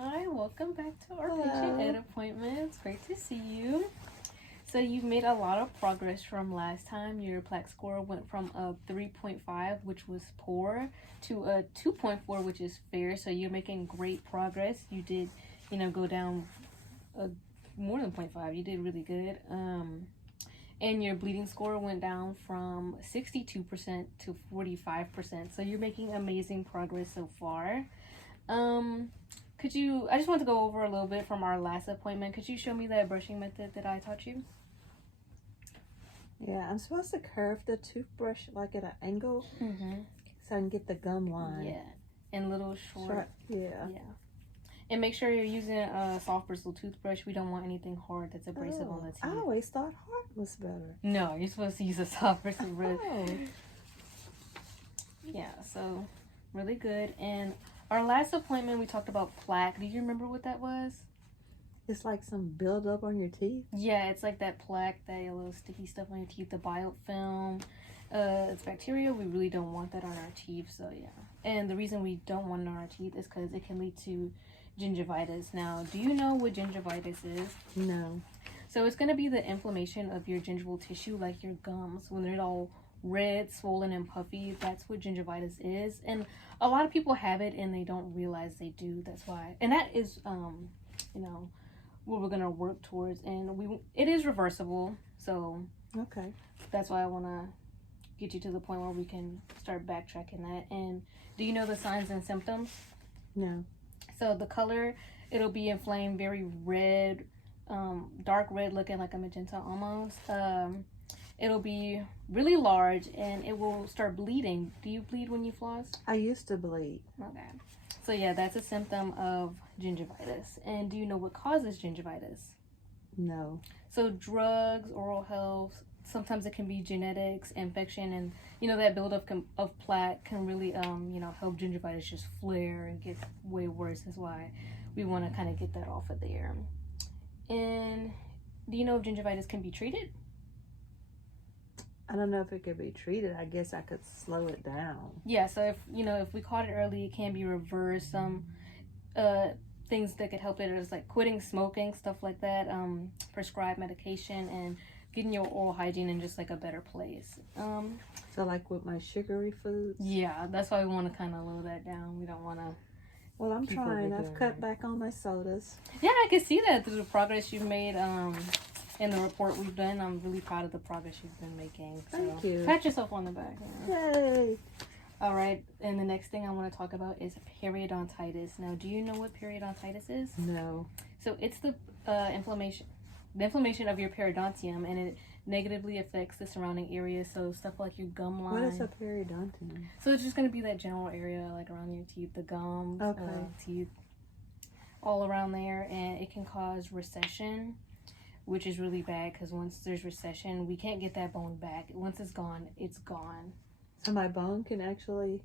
Hi, welcome back to our Hello. patient ed appointment. It's great to see you. So you've made a lot of progress from last time. Your plaque score went from a 3.5, which was poor, to a 2.4, which is fair. So you're making great progress. You did, go down more than 0.5. You did really good. And your bleeding score went down from 62% to 45%. So you're making amazing progress so far. I just want to go over a little bit from our last appointment. Could you show me that brushing method that I taught you? Yeah, I'm supposed to curve the toothbrush like at an angle so I can get the gum line. Yeah, and little short. Yeah. And make sure you're using a soft bristle toothbrush. We don't want anything hard that's abrasive on the teeth. I always thought hard was better. No, you're supposed to use a soft bristle brush. Oh. Yeah, so really good. And our last appointment, we talked about plaque. Do you remember what that was? It's like some buildup on your teeth. Yeah, it's like that plaque, that little sticky stuff on your teeth, the biofilm. It's bacteria. We really don't want that on our teeth, so yeah. And the reason we don't want it on our teeth is because it can lead to gingivitis. Now, do you know what gingivitis is? No. So it's going to be the inflammation of your gingival tissue, like your gums. When they're all red, swollen, and puffy, that's what gingivitis is. And a lot of people have it and they don't realize they do. That's why. And that is, what we're going to work towards. And it is reversible. So Okay. that's why I want to get you to the point where we can start backtracking that. And do you know the signs and symptoms? No. So the color, it'll be inflamed, very red, dark red, looking like a magenta almost. It'll be really large and it will start bleeding. Do you bleed when you floss? I used to bleed. Okay. So yeah, that's a symptom of gingivitis. And do you know what causes gingivitis? No. So drugs, oral health, sometimes it can be genetics, infection, and that buildup of plaque can really help gingivitis just flare and get way worse. That's why we want to kind of get that off of there. And do you know if gingivitis can be treated? I don't know if it could be treated. I guess I could slow it down. Yeah, so if we caught it early, it can be reversed. Some things that could help it is like quitting smoking, stuff like that, prescribed medication, and getting your oral hygiene in just like a better place. So like with my sugary foods? Yeah, that's why we want to kind of lower that down. We don't want to. Well, I'm trying. I've cut Right. back on my sodas. Yeah, I can see that through the progress you've made in the report we've done. I'm really proud of the progress you've been making. So Thank you. pat yourself on the back. Yay! All right, and the next thing I want to talk about is periodontitis. Now, do you know what periodontitis is? No. So it's the inflammation of your periodontium, and it negatively affects the surrounding areas. So stuff like your gum line. What is a periodontium? So it's just going to be that general area like around your teeth, the gums, teeth, all around there. And it can cause recession, which is really bad because once there's recession, we can't get that bone back. Once it's gone, it's gone. So my bone can actually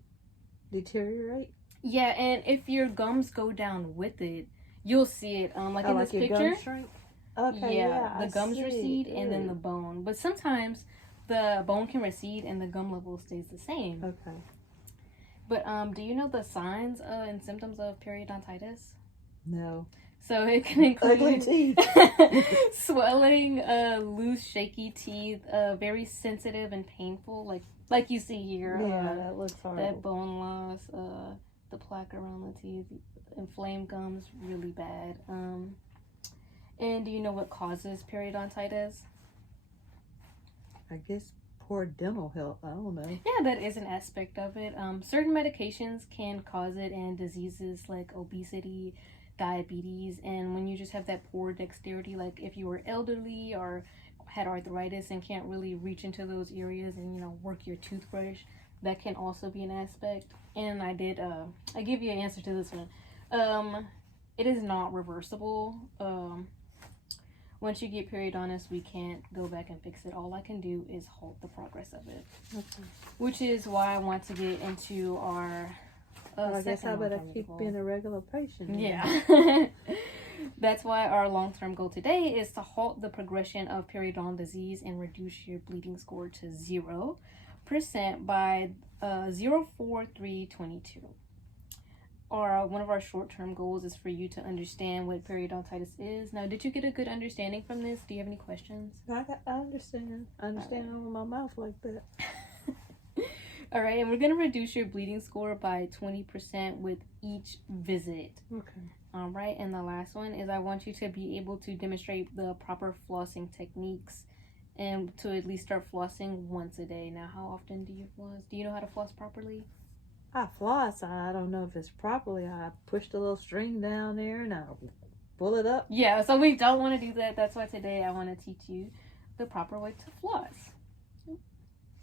deteriorate? Yeah, and if your gums go down with it, you'll see it. Like in this picture. Gums shrink? Okay, Yeah, the I gums see. recede and then the bone. But sometimes the bone can recede and the gum level stays the same. Okay. But do you know the signs and symptoms of periodontitis? No. So it can Ugly include teeth. swelling, loose, shaky teeth, very sensitive and painful, like you see here. Yeah, that looks horrible. That bone loss, the plaque around the teeth, inflamed gums, really bad. And do you know what causes periodontitis? I guess poor dental health. I don't know. Yeah, that is an aspect of it. Certain medications can cause it, and diseases like obesity, diabetes, and when you just have that poor dexterity, like if you were elderly or had arthritis and can't really reach into those areas and work your toothbrush, that can also be an aspect. And I give you an answer to this one. It is not reversible. Once you get periodontitis, we can't go back and fix it. All I can do is halt the progress of it. Okay. Which is why I want to get into our Well, I guess I better keep goal. being a regular patient. Yeah. That's why our long-term goal today is to halt the progression of periodontal disease and reduce your bleeding score to 0% by 04322. one of our short-term goals is for you to understand what periodontitis is. Now, did you get a good understanding from this? Do you have any questions? I understand. I understand it with my mouth like that. All right, and we're going to reduce your bleeding score by 20% with each visit. Okay. All right, and the last one is I want you to be able to demonstrate the proper flossing techniques and to at least start flossing once a day. Now, how often do you floss? Do you know how to floss properly? I floss. I don't know if it's properly. I push the little string down there and I pull it up. Yeah, so we don't want to do that. That's why today I want to teach you the proper way to floss.